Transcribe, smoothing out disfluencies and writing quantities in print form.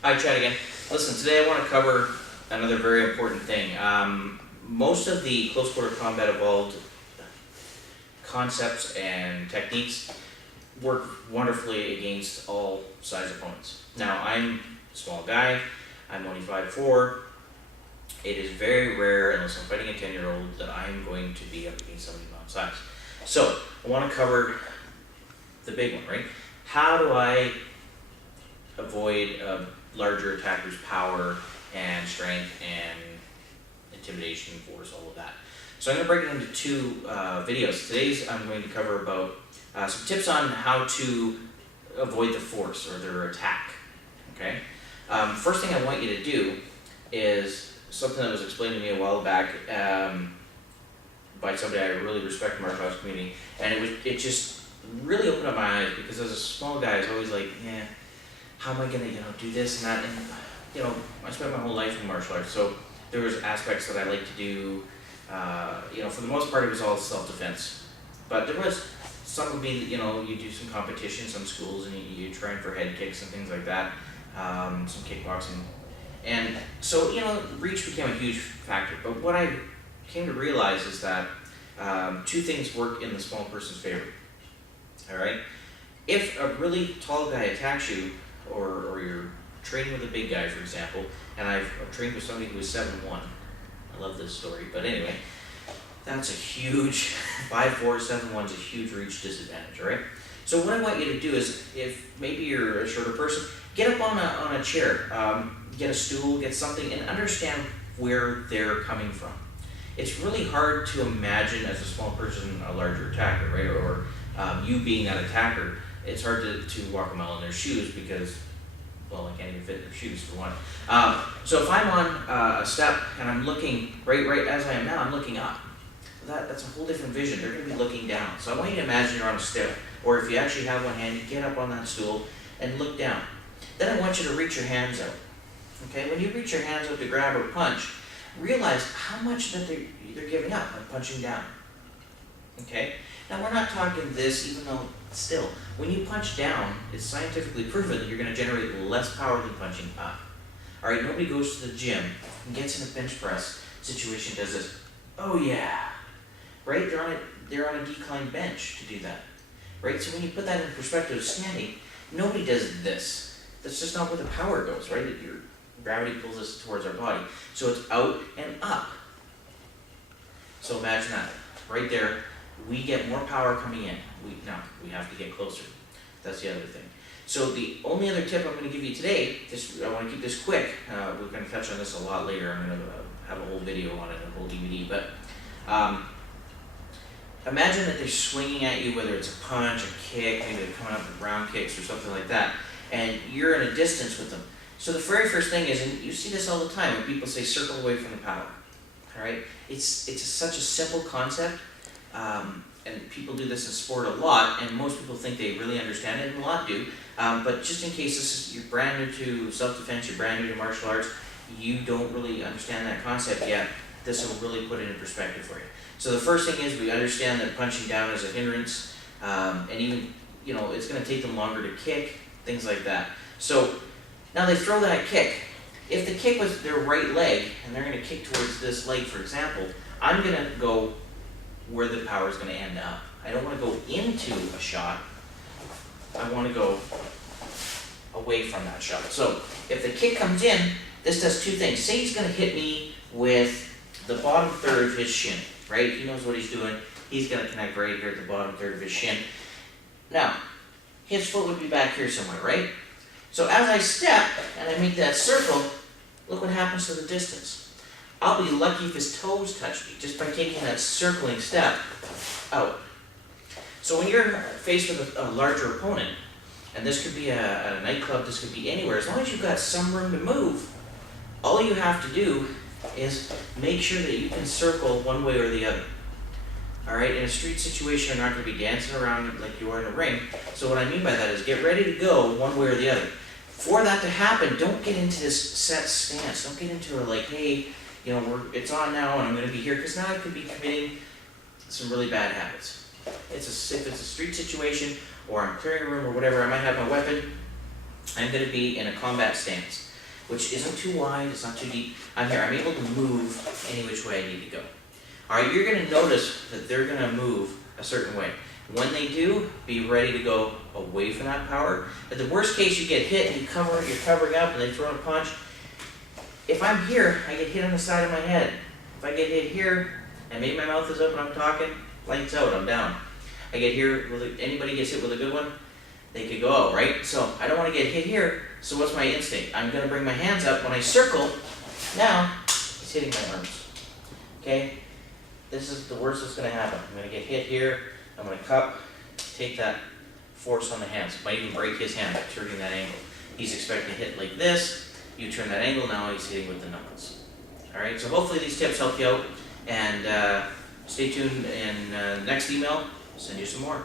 Hi, Chad again. Listen, today I want to cover another very important thing. Most of the close quarter combat evolved concepts and techniques work wonderfully against all size opponents. Now, I'm a small guy, I'm only 5'4". It is very rare, unless I'm fighting a 10-year-old, that I'm going to be up against somebody my own size. So, I want to cover the big one, right? How do I avoid a larger attacker's power and strength and intimidation, force, all of that? So I'm going to break it into two videos. Today's I'm going to cover about some tips on how to avoid the force or their attack. Okay. First thing I want you to do is something that was explained to me a while back by somebody I really respect in the martial arts community, and it just really opened up my eyes, because as a small guy, I was always like, yeah, how am I gonna do this and that, and I spent my whole life in martial arts, so there was aspects that I like to do. For the most part, it was all self-defense, but there was some would be, you do some competition, some schools, and you train for head kicks and things like that, some kickboxing, and so reach became a huge factor. But what I came to realize is that two things work in the small person's favor. All right, if a really tall guy attacks you, or you're training with a big guy, for example, and I've trained with somebody who is 7'1". I love this story, but anyway, that's a huge 5'4", 7'1" is a huge reach disadvantage, all right? So what I want you to do is, if maybe you're a shorter person, get up on a chair, get a stool, get something, and understand where they're coming from. It's really hard to imagine as a small person a larger attacker, right? Or you being that attacker. It's hard to walk a mile in their shoes because, well, I can't even fit in their shoes for one. So if I'm on a step and I'm looking right as I am now, I'm looking up. That's a whole different vision. They're going to be looking down. So I want you to imagine you're on a step, or if you actually have one hand, you get up on that stool and look down. Then I want you to reach your hands out. Okay, when you reach your hands out to grab or punch, realize how much that they're giving up by punching down. Okay, now we're not talking this, even though still, when you punch down, it's scientifically proven that you're going to generate less power than punching up. All right, nobody goes to the gym and gets in a bench press situation, does this. Oh yeah, right? They're on a declined bench to do that, right? So when you put that in perspective, standing, nobody does this. That's just not where the power goes, right? Your gravity pulls us towards our body, so it's out and up. So imagine that, right there. We get more power coming in. We have to get closer. That's the other thing. So the only other tip I'm going to give you today, I want to keep this quick. We're going to touch on this a lot later. I'm going to have a whole video on it, a whole DVD. But imagine that they're swinging at you, whether it's a punch, a kick, maybe they're coming up with round kicks or something like that, and you're in a distance with them. So the very first thing is, and you see this all the time when people say circle away from the power. All right, it's such a simple concept. And people do this in sport a lot, and most people think they really understand it, and a lot do. But just in case you're brand new to self-defense, you're brand new to martial arts, you don't really understand that concept yet, this will really put it in perspective for you. So the first thing is, we understand that punching down is a hindrance, and even, it's going to take them longer to kick, things like that. So now they throw that kick. If the kick was their right leg, and they're going to kick towards this leg, for example, I'm going to go where the power is going to end up. I don't want to go into a shot. I want to go away from that shot. So if the kick comes in, this does two things. Say he's going to hit me with the bottom third of his shin, right? He knows what he's doing. He's going to connect right here at the bottom third of his shin. Now, his foot would be back here somewhere, right? So as I step and I make that circle, look what happens to the distance. I'll be lucky if his toes touch me, just by taking that circling step out. So when you're faced with a larger opponent, and this could be a nightclub, this could be anywhere, as long as you've got some room to move, all you have to do is make sure that you can circle one way or the other. All right, in a street situation, you're not going to be dancing around like you are in a ring. So what I mean by that is get ready to go one way or the other. For that to happen, don't get into this set stance. Don't get into like, hey, it's on now and I'm going to be here, because now I could be committing some really bad habits. If it's a street situation, or I'm clearing a room or whatever, I might have my weapon, I'm gonna be in a combat stance, which isn't too wide, it's not too deep. I'm here, I'm able to move any which way I need to go. Alright, you're gonna notice that they're gonna move a certain way. When they do, be ready to go away from that power. At the worst case, you get hit and you're covering up and they throw a punch. If I'm here, I get hit on the side of my head. If I get hit here, and maybe my mouth is open, I'm talking, lights out, I'm down. I get here, anybody gets hit with a good one, they could go out, right? So I don't want to get hit here, so what's my instinct? I'm going to bring my hands up. When I circle, now it's hitting my arms. Okay? This is the worst that's going to happen. I'm going to get hit here, I'm going to cup, take that force on the hands. Might even break his hand by turning that angle. He's expecting to hit like this, you turn that angle, now he's hitting with the knuckles. Alright, so hopefully these tips help you out, and stay tuned in next email, I'll send you some more.